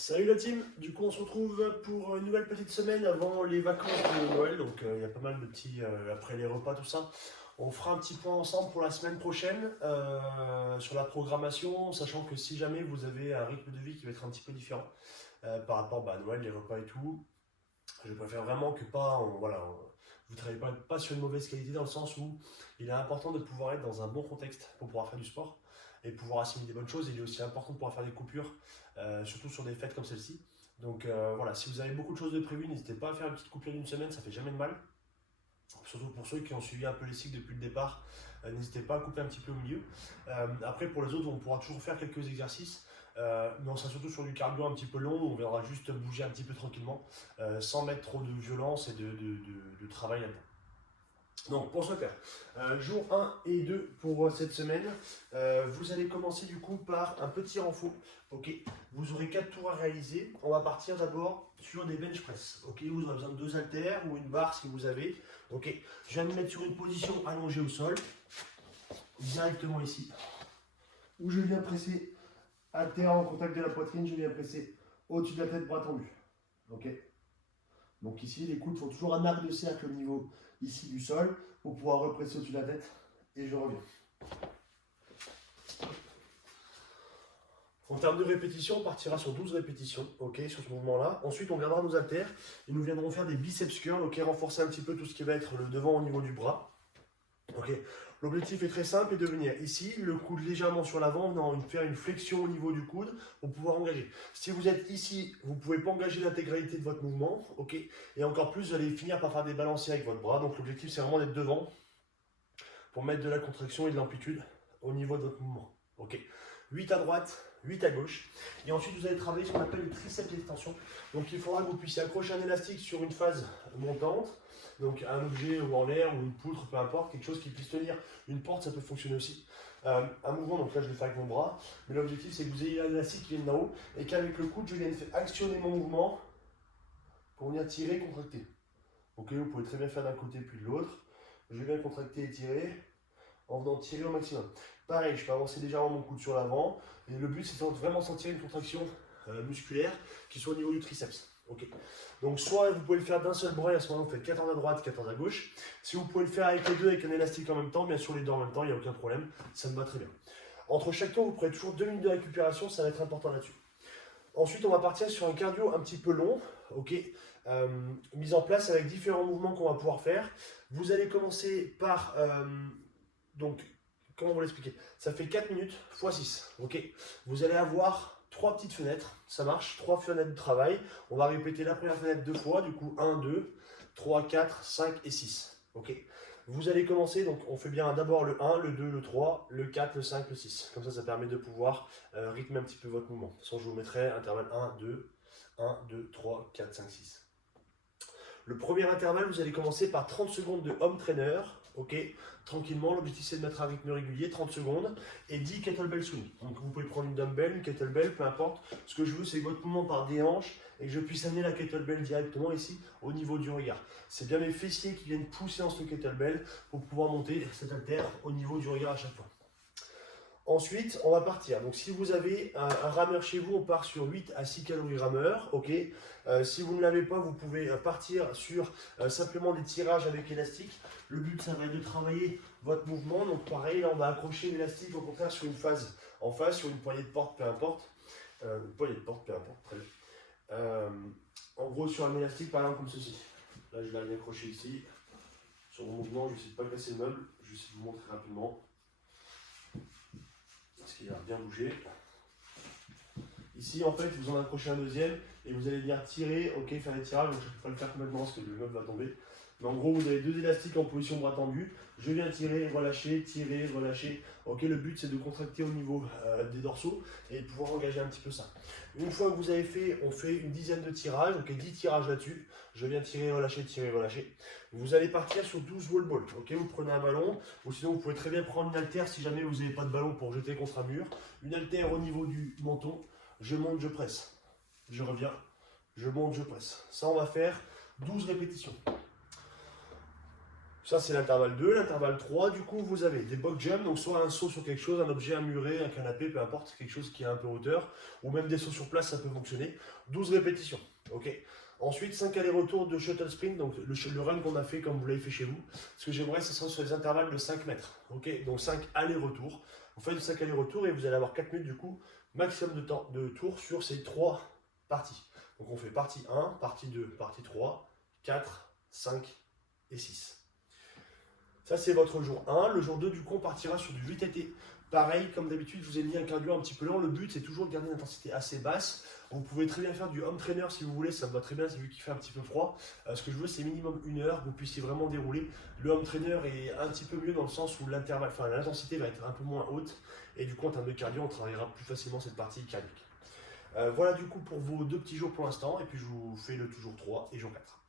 Salut la team, du coup on se retrouve pour une nouvelle petite semaine avant les vacances de Noël, donc il y a pas mal de petits, après les repas tout ça, on fera un petit point ensemble pour la semaine prochaine sur la programmation, sachant que si jamais vous avez un rythme de vie qui va être un petit peu différent par rapport à Noël, les repas et tout, je préfère vraiment que vous ne travaillez pas sur une mauvaise qualité dans le sens où il est important de pouvoir être dans un bon contexte pour pouvoir faire du sport et pouvoir assimiler des bonnes choses. Il est aussi important de pouvoir faire des coupures, surtout sur des fêtes comme celle-ci. Donc voilà, si vous avez beaucoup de choses de prévues, n'hésitez pas à faire une petite coupure d'une semaine, ça fait jamais de mal. Surtout pour ceux qui ont suivi un peu les cycles depuis le départ, n'hésitez pas à couper un petit peu au milieu. Après, pour les autres, on pourra toujours faire quelques exercices, mais on sera surtout sur du cardio un petit peu long, on verra juste bouger un petit peu tranquillement, sans mettre trop de violence et de travail là-dedans. Donc pour ce faire, jour 1 et 2 pour cette semaine, vous allez commencer du coup par un petit renfort. Ok, vous aurez 4 tours à réaliser. On va partir d'abord sur des bench press. Ok, vous aurez besoin de 2 haltères ou une barre si vous avez. Ok, je viens de me mettre sur une position allongée au sol, directement ici, où je viens presser haltère en contact de la poitrine, je viens presser au-dessus de la tête, bras tendu. Ok. Donc ici, les coudes font toujours un arc de cercle au niveau ici du sol pour pouvoir represser au-dessus de la tête. Et je reviens. En termes de répétition, on partira sur 12 répétitions, ok, sur ce mouvement-là. Ensuite, on viendra nos haltères et nous viendrons faire des biceps curls, ok, renforcer un petit peu tout ce qui va être le devant au niveau du bras. Ok. L'objectif est très simple et de venir ici, le coude légèrement sur l'avant, faire une flexion au niveau du coude pour pouvoir engager. Si vous êtes ici, vous ne pouvez pas engager l'intégralité de votre mouvement, ok. Et encore plus, vous allez finir par faire des balanciers avec votre bras. Donc l'objectif, c'est vraiment d'être devant pour mettre de la contraction et de l'amplitude au niveau de votre mouvement, ok. 8 à droite, 8 à gauche. Et ensuite, vous allez travailler ce qu'on appelle le triceps extension. Donc il faudra que vous puissiez accrocher un élastique sur une phase montante. Donc un objet ou en l'air ou une poutre, peu importe, quelque chose qui puisse tenir. Une porte, ça peut fonctionner aussi. Un mouvement, donc là je le fais avec mon bras, mais l'objectif c'est que vous ayez un élastique qui vienne d'en haut et qu'avec le coude je vienne actionner mon mouvement pour venir tirer, contracter. Ok, vous pouvez très bien faire d'un côté puis de l'autre. Je viens contracter et tirer en venant tirer au maximum. Pareil, je peux avancer légèrement mon coude sur l'avant et le but c'est de vraiment sentir une contraction musculaire qui soit au niveau du triceps. Ok. Donc soit vous pouvez le faire d'un seul bras et à ce moment vous faites 14 à droite, 14 à gauche. Si vous pouvez le faire avec les deux avec un élastique en même temps, bien sûr les deux en même temps, il n'y a aucun problème, ça me va très bien. Entre chaque tour, vous prenez toujours 2 minutes de récupération, ça va être important là-dessus. Ensuite, on va partir sur un cardio un petit peu long, ok, mise en place avec différents mouvements qu'on va pouvoir faire. Vous allez commencer par, donc, comment vous l'expliquer? Ça fait 4 minutes x 6, ok. Vous allez avoir 3 petites fenêtres, ça marche, 3 fenêtres de travail. On va répéter la première fenêtre 2 fois, du coup 1, 2, 3, 4, 5 et 6. Ok. Vous allez commencer, donc on fait bien d'abord le 1, le 2, le 3, le 4, le 5, le 6. Comme ça permet de pouvoir rythmer un petit peu votre mouvement. De toute façon, je vous mettrai intervalle 1, 2, 1, 2, 3, 4, 5, 6. Le premier intervalle, vous allez commencer par 30 secondes de home trainer. Ok, tranquillement, l'objectif c'est de mettre un rythme régulier, 30 secondes, et 10 kettlebell swing. Donc vous pouvez prendre une dumbbell, une kettlebell, peu importe. Ce que je veux, c'est que votre mouvement part des hanches et que je puisse amener la kettlebell directement ici, au niveau du regard. C'est bien mes fessiers qui viennent pousser en ce kettlebell pour pouvoir monter cet haltère au niveau du regard à chaque fois. Ensuite, on va partir. Donc, si vous avez un rameur chez vous, on part sur 8 à 6 calories rameur. Ok. Si vous ne l'avez pas, vous pouvez partir sur simplement des tirages avec élastique. Le but, ça va être de travailler votre mouvement. Donc, pareil, là, on va accrocher l'élastique au contraire sur une phase en face, sur une poignée de porte, peu importe. Une poignée de porte, peu importe. Très bien. En gros, sur un élastique, par exemple, comme ceci. Là, je vais aller accrocher ici. Sur mon mouvement, je vais essayer de ne pas casser le meuble. Je vais essayer de vous montrer rapidement. Parce qu'il a bien bougé. Ici, en fait, vous en accrochez un deuxième et vous allez venir tirer, ok, faire des tirages. Donc, je ne peux pas le faire complètement parce que le meuble va tomber. Mais en gros, vous avez 2 élastiques en position bras tendu. Je viens tirer, relâcher, tirer, relâcher. Ok, le but c'est de contracter au niveau des dorsaux et de pouvoir engager un petit peu ça. Une fois que vous avez fait, on fait une dizaine de tirages, ok, 10 tirages là-dessus. Je viens tirer, relâcher. Vous allez partir sur 12 wall balls. Ok, vous prenez un ballon, ou sinon vous pouvez très bien prendre une haltère si jamais vous n'avez pas de ballon pour jeter contre un mur. Une haltère au niveau du menton. Je monte, je presse. Je reviens, je monte, je presse. Ça, on va faire 12 répétitions. Ça, c'est l'intervalle 2. L'intervalle 3, du coup, vous avez des box jumps, donc soit un saut sur quelque chose, un objet, un muret, un canapé, peu importe, quelque chose qui est un peu hauteur, ou même des sauts sur place, ça peut fonctionner. 12 répétitions. Ok. Ensuite, 5 allers-retours de shuttle sprint, donc le run qu'on a fait comme vous l'avez fait chez vous. Ce que j'aimerais, ce sera sur les intervalles de 5 mètres. Ok. Donc 5 allers-retours. Vous faites 5 allers-retours et vous allez avoir 4 minutes, du coup, maximum de temps de tour sur ces 3 parties. Donc on fait partie 1, partie 2, partie 3, 4, 5 et 6. Ça, c'est votre jour 1. Le jour 2, du coup, on partira sur du VTT. Pareil, comme d'habitude, je vous ai mis un cardio un petit peu lent. Le but, c'est toujours de garder une intensité assez basse. Vous pouvez très bien faire du home trainer si vous voulez. Ça me va très bien, c'est vu qu'il fait un petit peu froid. Ce que je veux, c'est minimum 1 heure. Que vous puissiez vraiment dérouler. Le home trainer est un petit peu mieux dans le sens où l'intervalle, enfin, l'intensité va être un peu moins haute. Et du coup, en termes de cardio, on travaillera plus facilement cette partie cardiaque. Voilà du coup pour vos 2 petits jours pour l'instant. Et puis, je vous fais le jour 3 et jour 4.